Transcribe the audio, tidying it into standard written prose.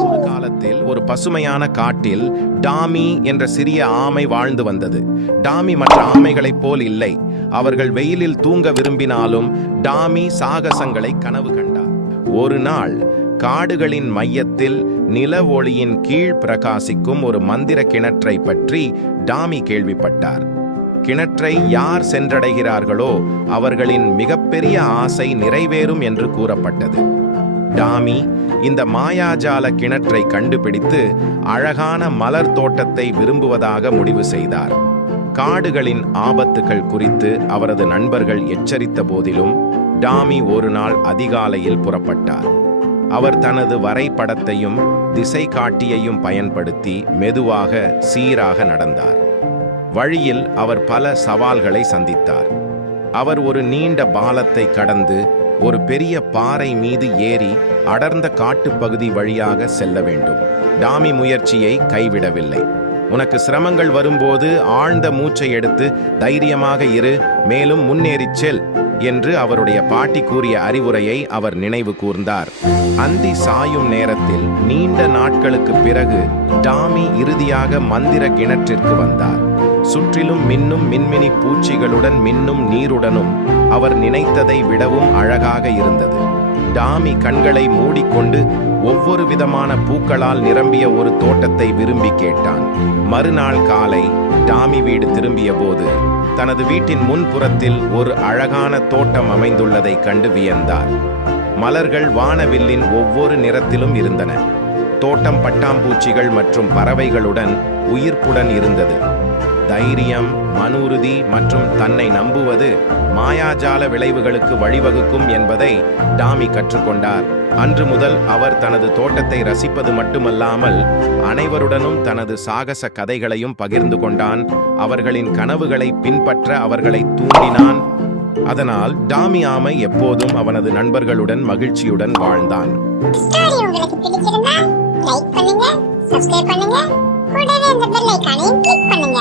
ஒரு காலத்தில் ஒரு பசுமையான காட்டில் டாமி என்ற சிறிய ஆமை வாழ்ந்து வந்தது. டாமி மற்ற ஆமைகளைப் போல் இல்லை. அவர்கள் வெயிலில் தூங்க விரும்பினாலும் டாமி சாகசங்களை கனவு கண்டார். ஒரு நாள் காடுகளின் மையத்தில் நில ஒளியின் கீழ் பிரகாசிக்கும் ஒரு மந்திர கிணற்றை பற்றி டாமி கேள்விப்பட்டார். கிணற்றை யார் சென்றடைகிறார்களோ அவர்களின் மிகப்பெரிய ஆசை நிறைவேறும் என்று கூறப்பட்டது. டாமி இந்த மாயாஜால கிணற்றை கண்டுபிடித்து அழகான மலர் தோட்டத்தை விரும்புவதாக முடிவு செய்தார். காடுகளின் ஆபத்துகள் குறித்து அவரது நண்பர்கள் எச்சரித்த போதிலும் டாமி ஒரு நாள் அதிகாலையில் புறப்பட்டார். அவர் தனது வரைபடத்தையும் திசை காட்டியையும் பயன்படுத்தி மெதுவாக சீராக நடந்தார். வழியில் அவர் பல சவால்களை சந்தித்தார். அவர் ஒரு நீண்ட பாலத்தை கடந்து ஒரு பெரிய பாறை மீது ஏறி அடர்ந்த காட்டுப்பகுதி வழியாக செல்ல வேண்டும். டாமி முயற்சியை கைவிடவில்லை. உனக்கு சிரமங்கள் வரும்போது ஆழ்ந்த மூச்சை எடுத்து தைரியமாக இரு, மேலும் முன்னேறிச் செல் என்று அவருடைய பாட்டி கூறிய அறிவுரையை அவர் நினைவு கூர்ந்தார். அந்தி சாயும் நேரத்தில் நீண்ட நாட்களுக்கு பிறகு டாமி இறுதியாக மந்திர கிணற்றிற்கு வந்தார். சுற்றிலும் மின்னும் மின்மினி பூச்சிகளுடன் மின்னும் நீருடனும் அவர் நினைத்ததை விடவும் அழகாக இருந்தது. டாமி கண்களை மூடிக்கொண்டு ஒவ்வொரு விதமான பூக்களால் நிரம்பிய ஒரு தோட்டத்தை விரும்பி கேட்டான். மறுநாள் காலை டாமி வீடு திரும்பிய போது தனது வீட்டின் முன்புறத்தில் ஒரு அழகான தோட்டம் அமைந்துள்ளதை கண்டு வியந்தார். மலர்கள் வானவில்லின் ஒவ்வொரு நிறத்திலும் இருந்தன. தோட்டம் பட்டாம்பூச்சிகள் மற்றும் பறவைகளுடன் உயிர்ப்புடன் இருந்தது. தைரியம், மனூர்தி மற்றும் தன்னை நம்புவது மாயாஜால விளைவுகளுக்கு வழிவகுக்கும் என்பதை டாமி கற்றுக்கொண்டார். அன்று முதல் அவர் தனது தோட்டத்தை ரசிப்பது மட்டுமல்லாமல் அனைவருடனும் தனது சாகச கதைகளையும் பகிர்ந்து கொண்டான். அவர்களின் கனவுகளை பின்பற்ற அவர்களை தூண்டினான். அதனால் டாமி ஆமை எப்போதும் அவனது நண்பர்களுடன் மகிழ்ச்சியுடன் வாழ்ந்தான். உங்களுக்கு பிடிச்சிருந்தா லைக் பண்ணுங்க, சப்ஸ்கிரைப் பண்ணுங்க, கூடவே அந்த பெல் ஐகானையும் கிளிக் பண்ணுங்க.